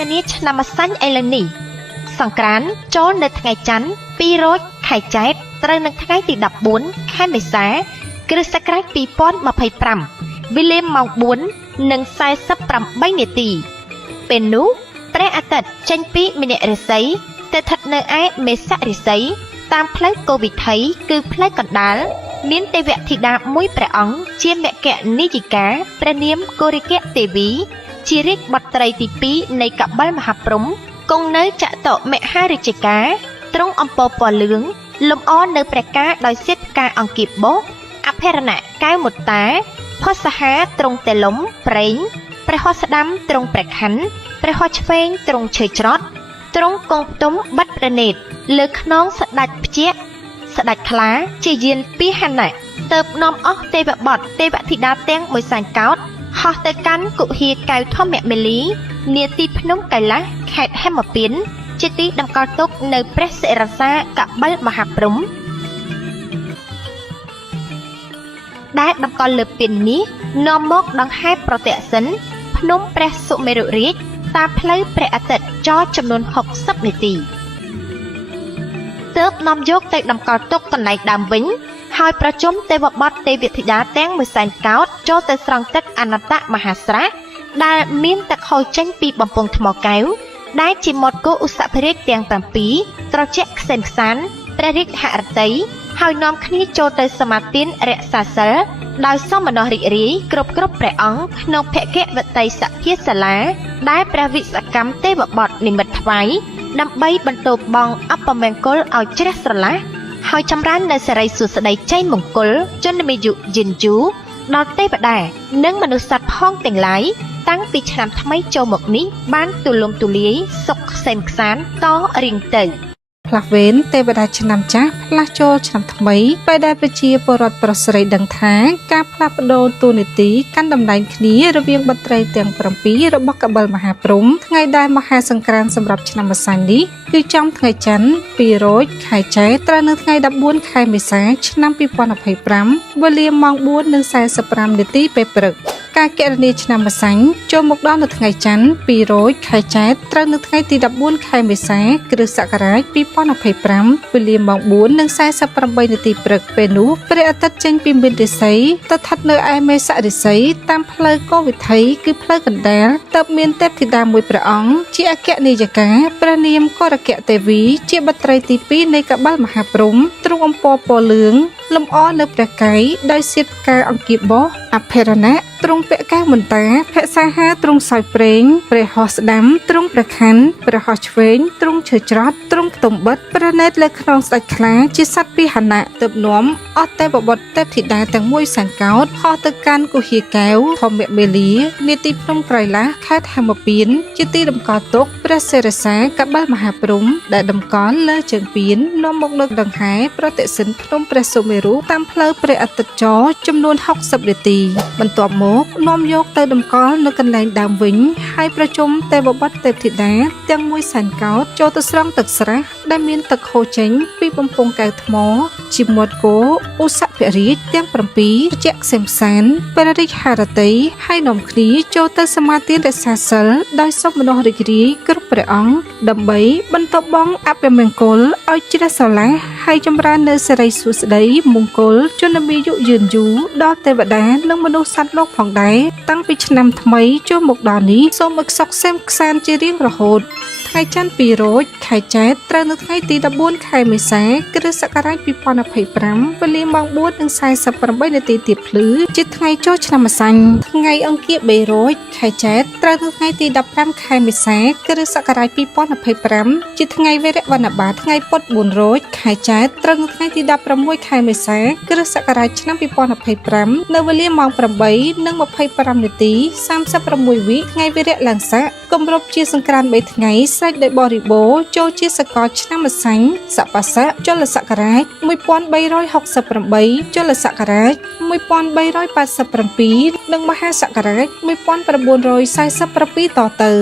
ណនាឆ្នាំម្សាញ់ឥឡូវនេះសង្ក្រាន្តចូលនៅថ្ងៃច័ន្ទ2រោចខែចែកត្រូវនៅថ្ងៃទី14ខែមេសាគ្រិស្តសករាជ2025វេលាម៉ោង 4:48 នាទីពេលនោះព្រះអាទិត្យចេញពីមនៈរាសីស្ថិតនៅឯមេសរាសីតាមផ្លូវកូវិថីគឺផ្លូវកណ្ដាលមានទេវធីតាមួយព្រះអង្គជាមគ្គនាយិកាព្រះនាមកូរិកៈទេវីជារាជបុត្រីទី2នៃកបិលមហាព្រហ្មគង់នៅចតុមហារាជការទ្រង់អំពរពណ៌លឿងលម្អនៅព្រះការដោយសៀតផ្កាអង្គាបបុស្សអភរណៈកែវមុតតាផស្សហាទ្រង់ទេលំប្រេងព្រះហស្តស្ដាំទ្រង់ព្រះខ័នព្រះហស្តឆ្វេងទ្រង់ឈើច្រត់ទ្រង់កងផ្ទុំបិទប្រណេតលើខ្នងស្ដេចភ្ជាស្ដេចខ្លាជាយានពីហណៈទៅនាំអស់ទេវបុត្រទេវធីតាទាំងមួយសែនកោដ្ឋហោះទៅកាន់គុហាកែវធម្មមាលីនាទីភ្នំកៃឡាសខេត្តហេមពាន្តជាទីតម្កល់ទុកនៅព្រះសិរសាកបិលមហាព្រហ្មដែលតម្កល់លើពាននេះនាំមកដង្ហែប្រតិសិនភ្នំព្រះសុមេរុរាជតាមផ្លូវព្រះអាទិត្យចរចំនួន60នាទីទើបនាំយកទៅតម្កល់ទុកកន្លែងដើមវិញហើយប្រជុំទេវបុត្រទេវធីតាទាំងមួយសែនកោដ្ឋចូលទៅស្រង់ទឹកអនន្តមហាស្រះដែលមានទឹកហូរចេញពីបំពង់ថ្មកែវដែលជាមាត់គោឧសភរាជទាំង7ត្រជាក់ខ្សែមខ្សានព្រះរាជហឫទ័យហើយនាំគ្នាចូលទៅសមាទានរក្សាសិលដោយសមណោះរីករាយគ្រប់ព្រះអង្គក្នុងភគវតីសភាសាលាដែលព្រះវិស្វកម្មទេវបុត្រនិមិត្តថ្វាយដើម្បីបន្ទោបង់អពមង្គលឲ្យជ្រះស្រឡះហើយចម្រើននៅសិរីសួស្តីជ័យមង្គលជន្មាយុយឺនយូរដល់ទេវតានិងមនុស្សសត្វផងទាំងឡាយតាំងពីឆ្នាំថ្មីចូលមកនេះបានទូលំទូលាយសុខក្សែមខ្សានតរៀងទៅផ្លាស់វេនទេវតាឆ្នាំចាស់ផ្លាស់ចូលឆ្នាំថ្មីពេលដែលប្រជាពលរដ្ឋប្រុសស្រីដឹងថាការផ្លាស់ប្ដូរតួនាទីកាន់តំណែងគ្នារវាងបុត្រីទាំង7របស់កបិលមហាព្រហ្មថ្ងៃដែលមហាសង្ក្រាន្តសម្រាប់ឆ្នាំម្សាញ់នេះគឺចំថ្ងៃច័ន្ទ2រោចខែចែកត្រូវនៅថ្ងៃ14ខែមេសាឆ្នាំ2025វេលាម៉ោង 4:45 នាទីពេលព្រឹកការគណនាឆ្នាំម្សាញ់ចូលមកដល់នៅថ្ងៃច័ន្ទ2រោចខែចែកត្រូវនៅថ្ងៃទី14ខែមេសាគ្រិស្តសករាជ2025វេលាម៉ោង 4:48 នាទីព្រឹកពេលនោះព្រះអាទិត្យចេញពីមន្ទិសីទៅស្ថិតនៅឯមេសរិសីតាមផ្លូវកូវិថីគឺផ្លូវកណ្ដាលទើបមានទេពធីតាមួយព្រះអង្គជាអគ្គនាយិកាព្រះនាមកូរកៈទេវីជាបុត្រីទី2នៃកបិលមហាព្រហ្មទ្រង់អំពរពណ៌លឿងលម្អនៅព្រះកាយដោយសៀតផ្កាអង្គាបបុស្សអភរណៈទ្រង់ពាក់កែវមន្តាភក្សាហាទ្រង់សោយព្រេងព្រះហស្តស្ដាំទ្រង់ព្រះខ័នព្រះហស្តឆ្វេងទ្រង់ឈើច្រត់ទ្រង់ផ្ទុំបិទព្រះនេតលើខ្នងស្ដេចខ្លាជាសត្វពីហណៈទើបនាំអស់ទេវបុត្រទេពធីតាទាំងមួយសែនកោដ្ឋហោះទៅកាន់គុហាកែវធម្មមាលានាទីភ្នំក្រៃឡាសខេត្តហេមពាន្តជាទីតម្កល់ទុកព្រះសិរសាកបិលមហាព្រហ្មដែលតម្កល់លើជើងពាននាំមកលើដង្ហែប្រតិសិនភ្នំព្រះសុមេរុតាមផ្លូវព្រះអាទិត្យចរចំនួន60នាទីបន្ទាប់មកនាំយកទៅតម្កល់នៅកន្លែងដើមវិញហើយប្រជុំទេវបុត្រទេពធីតាទាំងមួយសែនកោដ្ឋចូលទៅស្រង់ទឹកស្រះដែលមានទឹកហូរចេញពីបំពង់កែវថ្មជាមាត់គោឧសភរាជទាំង7ជាខ្សែមសានព្រះរាជហឫទ័យហើយនាំគ្នាចូលទៅសមាទានរក្សាសិលដោយសុំមនោរីករាយគ្រប់ព្រះអង្គដើម្បីបន្តបង់អពមង្គលឲ្យជ្រះស្រឡះហើយចម្រើននៅសិរីសួស្តីមង្គលជន្មាយុយឺនយូរដល់ទេវតានិងមនុស្សសត្វលោកផងដែរតាំងពីឆ្នាំថ្មីចូលមកដល់នេះសូមឲ្យសុខសេមខ្សានជារៀងរហូតថ្ងៃច័ន្ទ2រោចខែចែកត្រូវនៅថ្ងៃទី14ខែមេសាគ្រិស្តសករាជ2025វេលាម៉ោង 4:48 នាទីទៀបភ្លឺជាថ្ងៃចូលឆ្នាំម្សាញ់ថ្ងៃអង្គារ3រោចខែចែកត្រូវនៅថ្ងៃទី15ខែមេសាគ្រិស្តសករាជ2025ជាថ្ងៃវេរវណ្ណបាតថ្ងៃពុធ4រោចខែចែកត្រូវនៅថ្ងៃទី16ខែមេសាគ្រិស្តសករាជឆ្នាំ2025នៅវេលាម៉ោង 8:25 នាទី36វិថ្ងៃវេរៈឡើងស័កគម្រប់ជាសង្ក្រាន្ត3ថ្ងៃស្រ ស្រេចដោយបរិបូរណ៍ចូលជាសកលឆ្នាំម្សាញ់សបស័កចលសករាជ1368 ចលសករាជ1387 និងមហាសករាជ1947 តទៅ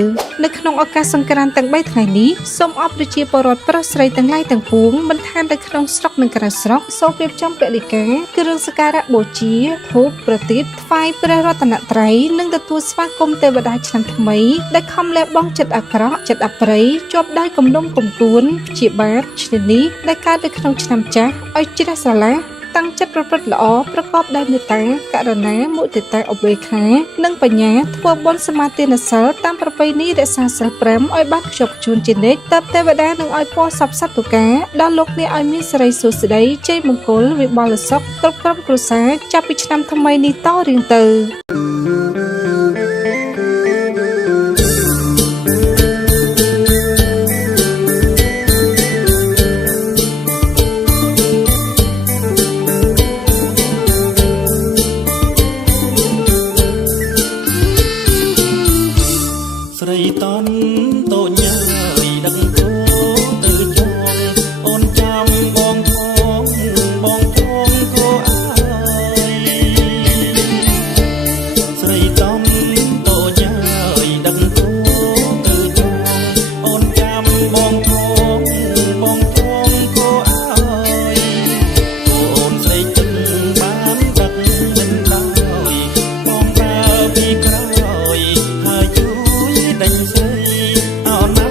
នៅក្នុងឱកាសសង្ក្រាន្តទាំង3ថ្ងៃនេះសូមអបប្រជាពលរដ្ឋប្រុសស្រីទាំងឡាយទាំងពួងមិនថានៅក្នុងស្រុកនិងក្រៅស្រុកសូមរៀបចំពលិកាគ្រឿងសក្ការៈបូជាធូបប្រទីបថ្វាយព្រះរតនត្រ័យនិងទទួលស្វាគមន៍ទេវតាឆ្នាំថ្មីដែលខំលះបង់ចិត្តអាក្រក់ចិត្តអប្រិយជាប់ដោយគំនុំគំទួនជាបាតឈ្នានីសដែលកើតនៅក្នុងឆ្នាំចាស់ឲ្យជ្រះស្រឡះតាំងចិត្តប្រព្រឹត្តល្អប្រកបដោយមេត្តាករុណាមុទិតាឧបេក្ខានិងបញ្ញាធ្វើបុណ្យសមាទានសិលតាមប្រពៃណីរក្សាសិល5ឲ្យបានខ្ជាប់ខ្ជួនជានិច្ចតើបទេវតានឹងឲ្យពរសពសត្វតុកាដល់លោកអ្នកឲ្យមានសិរីសួស្តីជ័យមង្គលវិបុលសុខគ្រប់ក្រុមគ្រួសារចាប់ពីឆ្នាំថ្មីនេះតរៀងទៅស្រីតនតូចញ៉ាយដឹងគោទៅចងអូនចាំបងធំគោអើយស្រីតនតូចញ៉ាយដឹងគោទៅចងអូនចាំបងធំគោអើយអូនស្រីទឹកបានដឹកមិនដោយបងដើរពីក្រោយហើយជួយដេញស្រីអោណា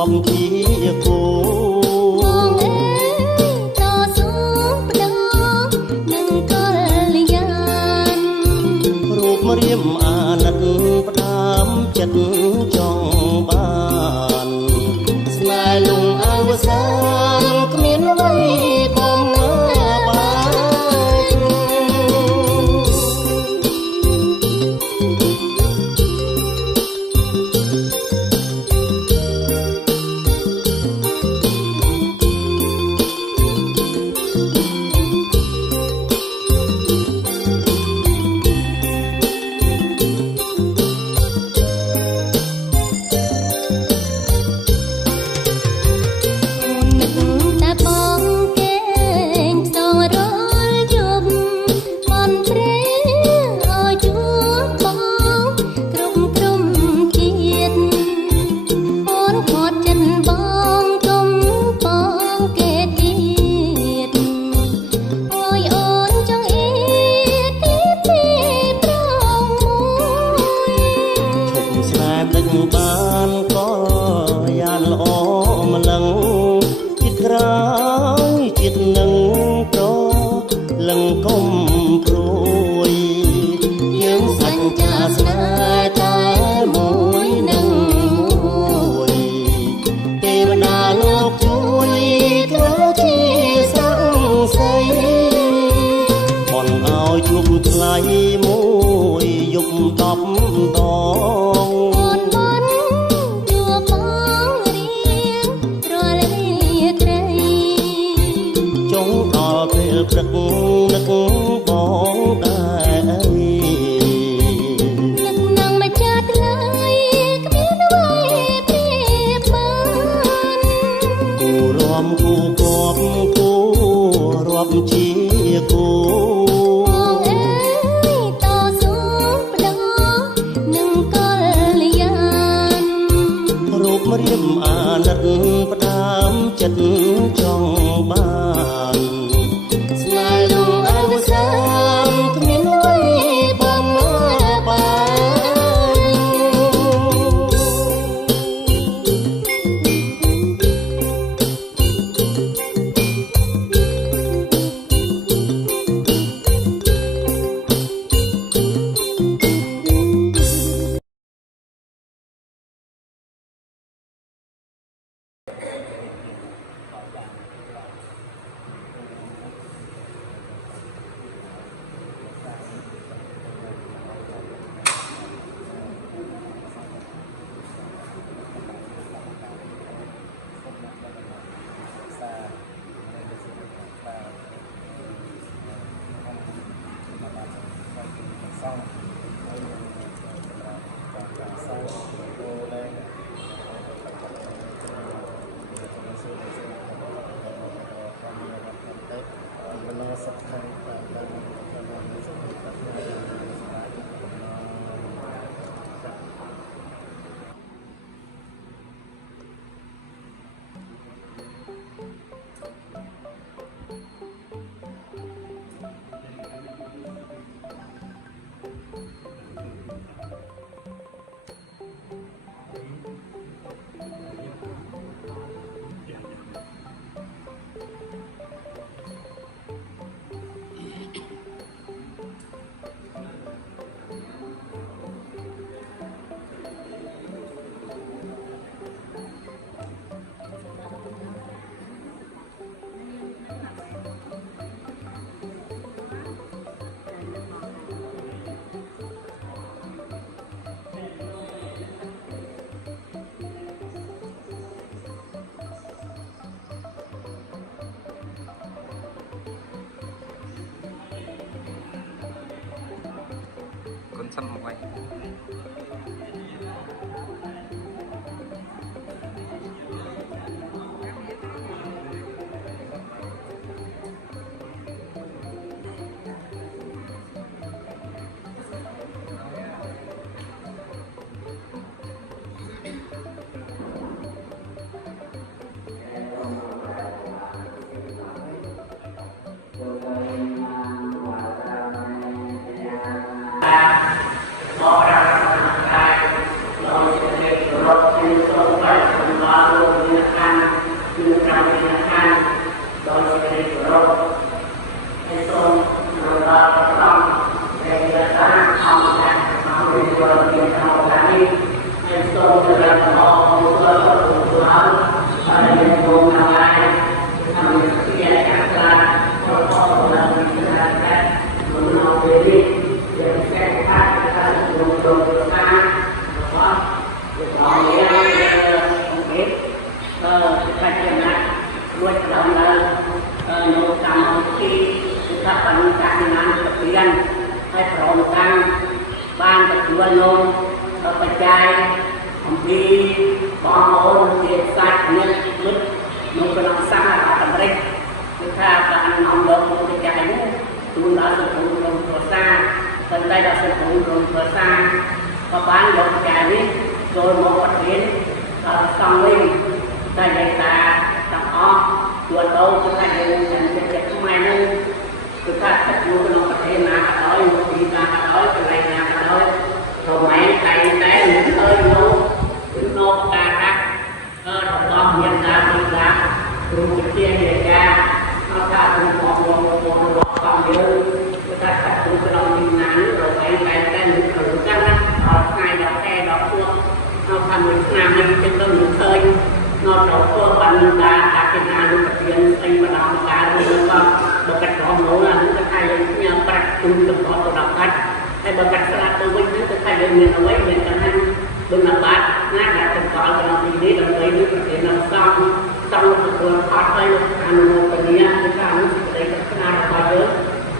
រាប់ជាគូបងអើយតស៊ូផ្ដោនឹងកលយានរូបរៀមអាណិតផ្ដាំចិត្តចង់បានស្នេហ៍លងអវសានគ្មានអ្វីបំបានតែបងគេងសងរាល់យប់បនព្រេឲ្យជួបបងគ្រប់ជាតិអូនខត់ចិនបងគុំបងគេទៀតអើយអូនចង់អៀតទីពីប្រងមួយឈប់ស្នេហ៍ដឹកបានក៏យ៉ាងល្អម្លឹងចិត្តក្រោយចិត្តនឹងប្រលឹងកុំព្រួយយើងសញ្ចាស្នេហ៍តែមួយនឹងមួយទេវតាលោកជួយធ្វើជាសង្ស័យបនឲ្យជួបថ្លៃមួយយប់10ដងអូនបនជួបបងរៀងរាល់រាត្រីចុងដល់ពេលព្រឹកនឹកបងដែរអីនឹកនឹងមកចាត់ឡើយគ្មានអ្វីប្រៀបបានគូរំគូគប់គូរាប់ជាគូបងអើយតស៊ូផ្ដោនឹងកលយានរូបរៀមអាណិតផ្ដាំចិត្តចង់បានស្នេហ៍លងអវសានគ្មានអ្វីបំបានសិនមកវិញHãy subscribe cho kênh Ghiền Mì Gõ để không bỏ lỡ ban tập luân luôn bạch trai đi bom ôn tiền sạch nhất mít một cái lòng sang là tầm đấy chúng ta bạn nòng được một cái trai nữa chúng đã sử dụng đồng thừa xa tận đây đã sử dụng đồng thừa xa và bán được trai đi rồi một phát triển xong lên ta dạy ta tập ho chùa đâu chúng ta dạy nhận chất không ai nữa chúng ta thật luôn cái lòng phát triển là cả đói một tí ta cả đói cái này là cả đói rồi mấy tay té những hơi luôn những nô ca khác con nhận ra đi ra rồi cái kia về ra nó ta cũng còn một con nhớ người ta thật luôn cái lòng nhìn nắng rồi mấy tay té những thử căng đó hai đó khe đó phương nó thành một nam đi trên đó những hơi nó đổ cơ bản là cả cái nhà luôn cái tiền xây và đào cả luôn một cách rõ nổ là những cái hai lên nhau bạc chung từng có tổ đọc cách hay một cách là tôi với những cái hai lên miền ở miền cả hai đừng làm bát ngã đã từng có cái lòng gì đấy đồng với những cái tiền làm xong một tuần thoát hơi ăn một cái gì chúng ta muốn đấy cái nào là bao nhiêu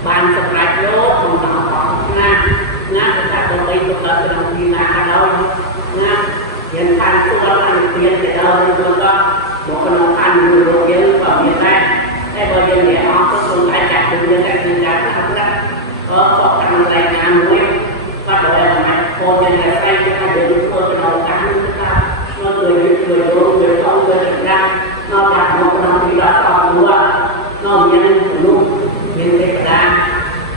bàn sập lại lỗ còn đó có ngã chúng ta có đây có cái lòng gì là ở đâu ngã hiện thành số đó là tiền để đâu thì chúng ta một cái lòng ăn nhiều đồ kiếm vào miền Nam đây bây giờ để họ có cùng lại chặt từ dân các dân các học đó có cả một ngày nhà muối bắt đầu là ngày cô dân là say cho hai đứa cô cái đầu cắn chúng ta nó người vô người không người thực ra nó đặt một cái lòng gì đó còn mua nó nhân luôn nhân cái ra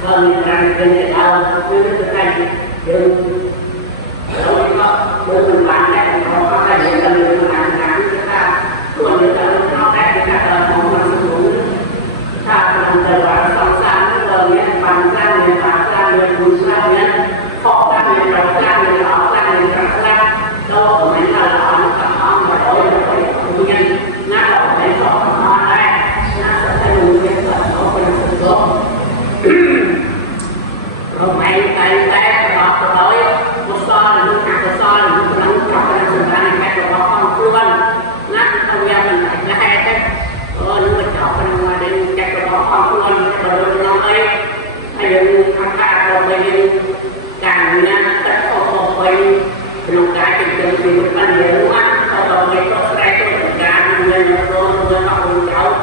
mình rằng dân cái đầu như cái này dân đâu có mình bán cái nó có cái gì cần mình làm chúng ta còn như là nó cái gì cả không mình sử dụng ta làm thời gian sống sáng rồi nhé bằng ra người ta ra người cùng sao nhé họ ra người đọc ra người họ ra người đọc ra đâu ở mấy là họ nó tập họ mà đổi nguyên nhân nát là ở mấy họ đây nát sẽ thay đổi nguyên nhân nóเป็นสุดrồi mấy cái họ có nói một so là những hạt so là những cái nắng cặp là chúng ta này cái của họ không luôn nát không ra mình phải ra hai cái những cái chọc bên ngoài đây chắc là có không luôn rồi nó ấy hay là thằng ta rồi bây càng nha tất cả không bây lúc cái thì mình ban nhiều quá rồi bây có cái tôi càng nên tôi học cùng cháu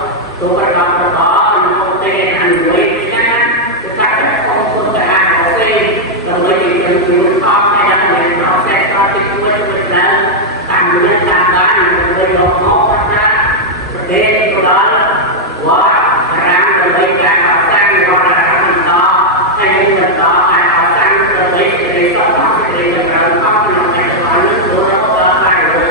tôi bắt đầu có nó không đây ăn đuổi chắc chúng ta không có cả học sinh rồi bây giờ mình có hay là mình nó sẽ có cái cuối cho mình là càng người làm bán rồi bây giờ nó phát ra để tôi đó quá rằng rồi bây giờ học sinh gọi là mình đó hay là mình đó hay học sinh rồi bây giờ để sống học thì mình là không làm cái gọi là của nó có phải rồi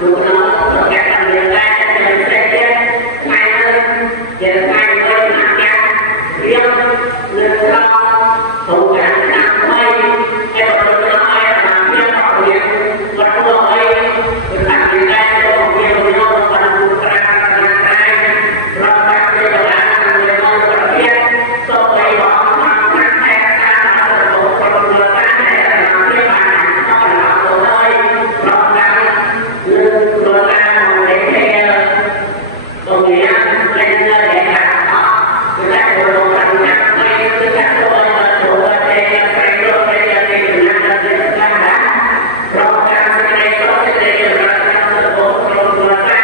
lúc đó tất cả các người ta sẽ tiếp ngay hơn hiện tại hơn là các riêng liên quan thủ cảnh đang quay theo tôi nói là riêng họ việc và tôi nói là người ta có một nhiều nhau và một trang rồi các người ta người ta có biết sau đây họ mang các xe ra là một con người ta để làm cái bản cho là một nơi rồi người ta một cái xe tôi nghĩ lên để làm họ người ta có một phần chắc may người ta có một số cái phải được cái người ta được làm đã rồi các cái này có cái này là các bộ người ta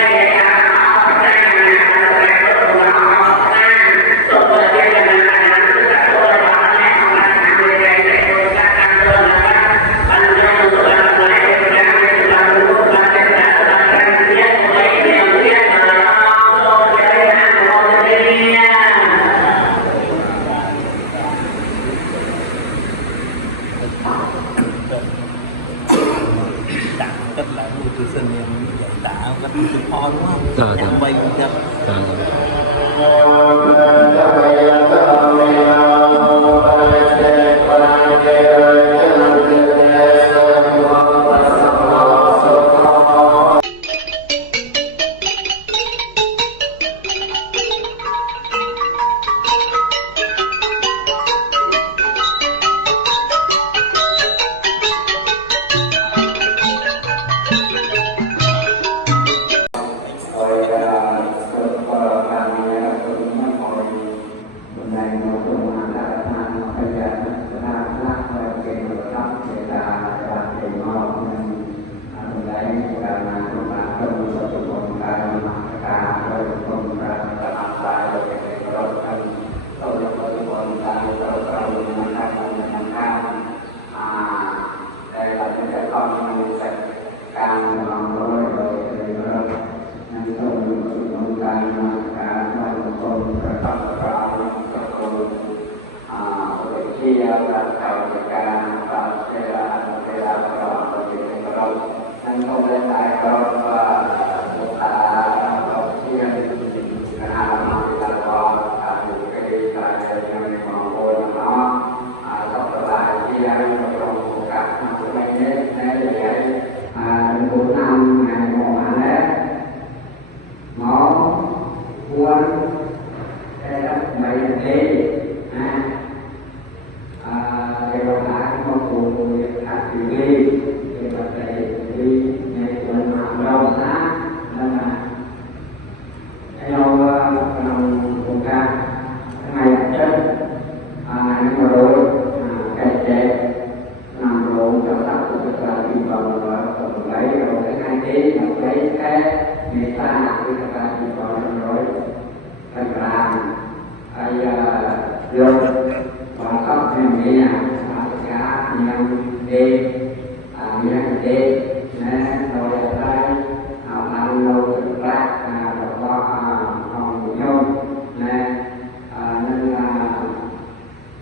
hay là họ phải làm là có một họ ra rồi cái là người ta có một họ này họ làm người này để người ta làm được là ban đầu người ta lại người ta làm được là cái là biết mấy điều biết là nó cái hàng nó cái đặt cách là người tự sinh em dạy tạo cách tự thôi đúng không? Em quay cũng chắc. Hãy subscribe cho kênh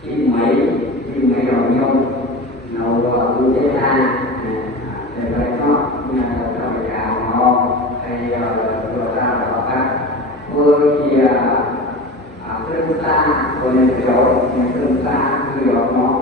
Ghiền Mì Gõ để không bỏ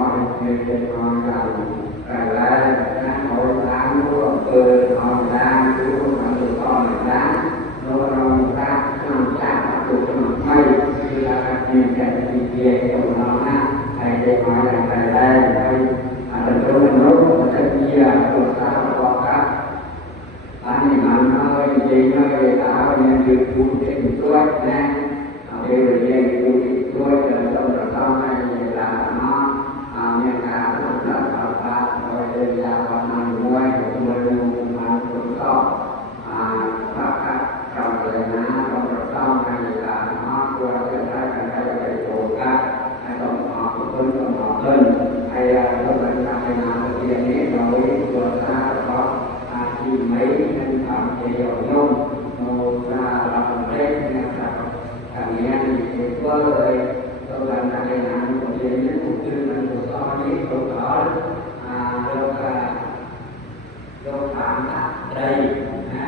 lỡ những video hấp dẫn. ด้วยนะเรียนรู้ด้วยต้องต้องให้เวลาเนาะมีการทำการทำการโดยเรียนยาวมันด้วยมาดูมันถูกต้องพระกรรมเลยนะต้องให้เวลาเนาะควรจะได้กันได้ไปโฟกัสให้ต้องออกต้นต้องออกต้นให้ต้องเป็นการในงานเรียนนี้โดยตัวทราบเพราะที่ไม่นั้นทำเกี่ยวนุ่มโนราเราเล่นนะครับอันนี้ก็เลยต้องการในงานเรียนนี้ถูกชื่อมันถูกต้องนี้ถูกต้องเราถามได้นะ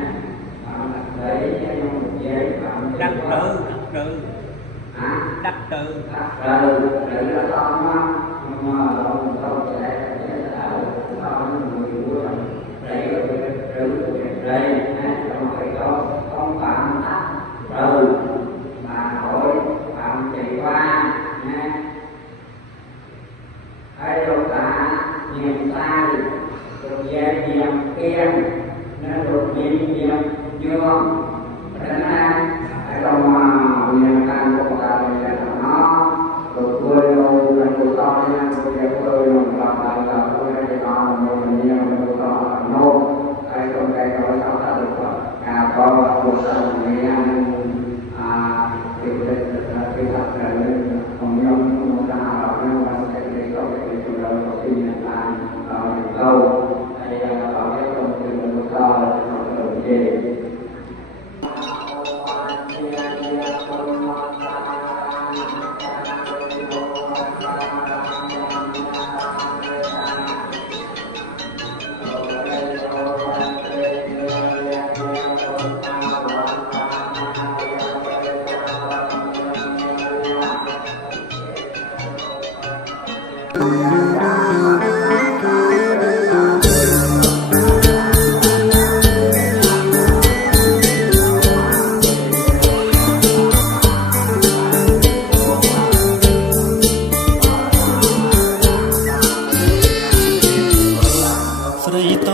ถามได้ยังไม่ได้ถามดักเดินดักเดินเราต้องมาเราต้องแก้เราต้องรู้đây trong cái đó không phạm từ mà hỏi phạm chạy qua hay đâu cả niềm sai rồi về niềm khen nó được niềm dương nên là trong niềm căn của ta là nó rồi tôi đâu là tôi to nha tôi làm là tôi hay to mình nhiều tôi to là nô ai trong cái đó sao ta được có cuộc sống này cái thật là không nhung không ta học nhưng mà sẽ để có cái chủ động của cái nhận lại câu hay có cái công ty mình to là không được gìស្រីត